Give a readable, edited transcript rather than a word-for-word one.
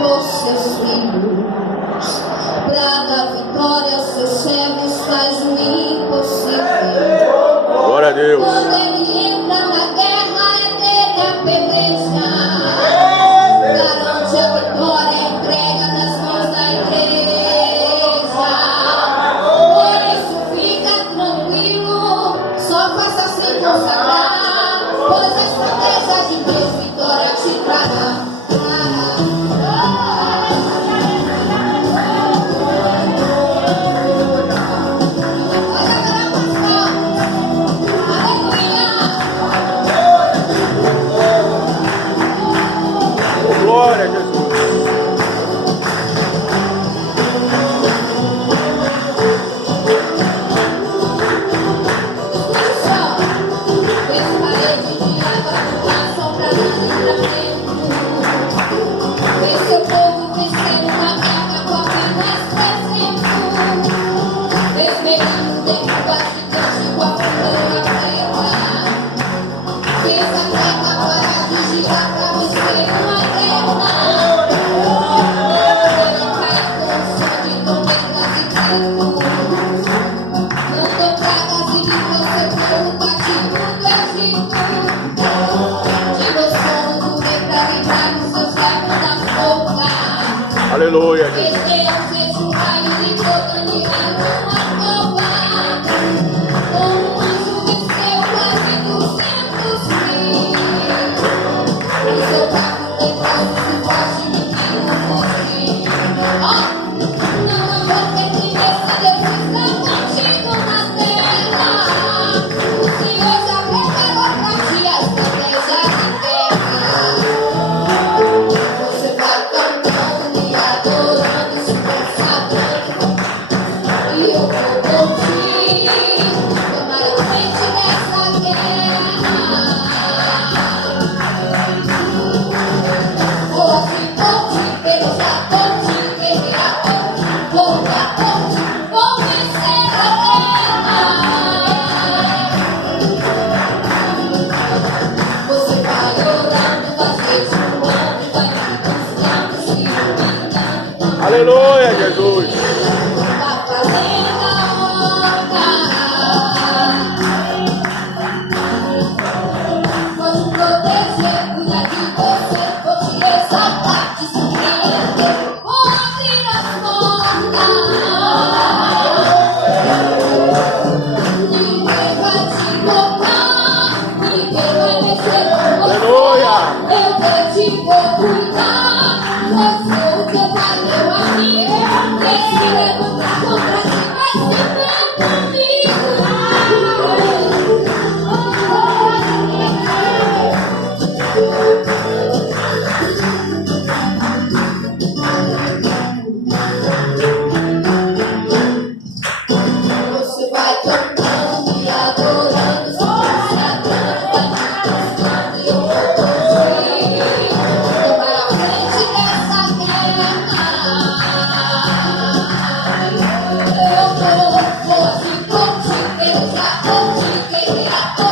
possessivos. Pra dar vitória aos seus servos faz o impossível. Glória a Deus. Quando ele entra na guerra é dele a peleja. Garante a vitória, entrega nas mãos da igreja. Por isso fica tranquilo, só faça se consagrar, pois a estratégia de Deus vitória te trará. Glória a Jesus. Aleluia. Aleluia, Jesus. Eu vou te contigo, eu já vou te querer.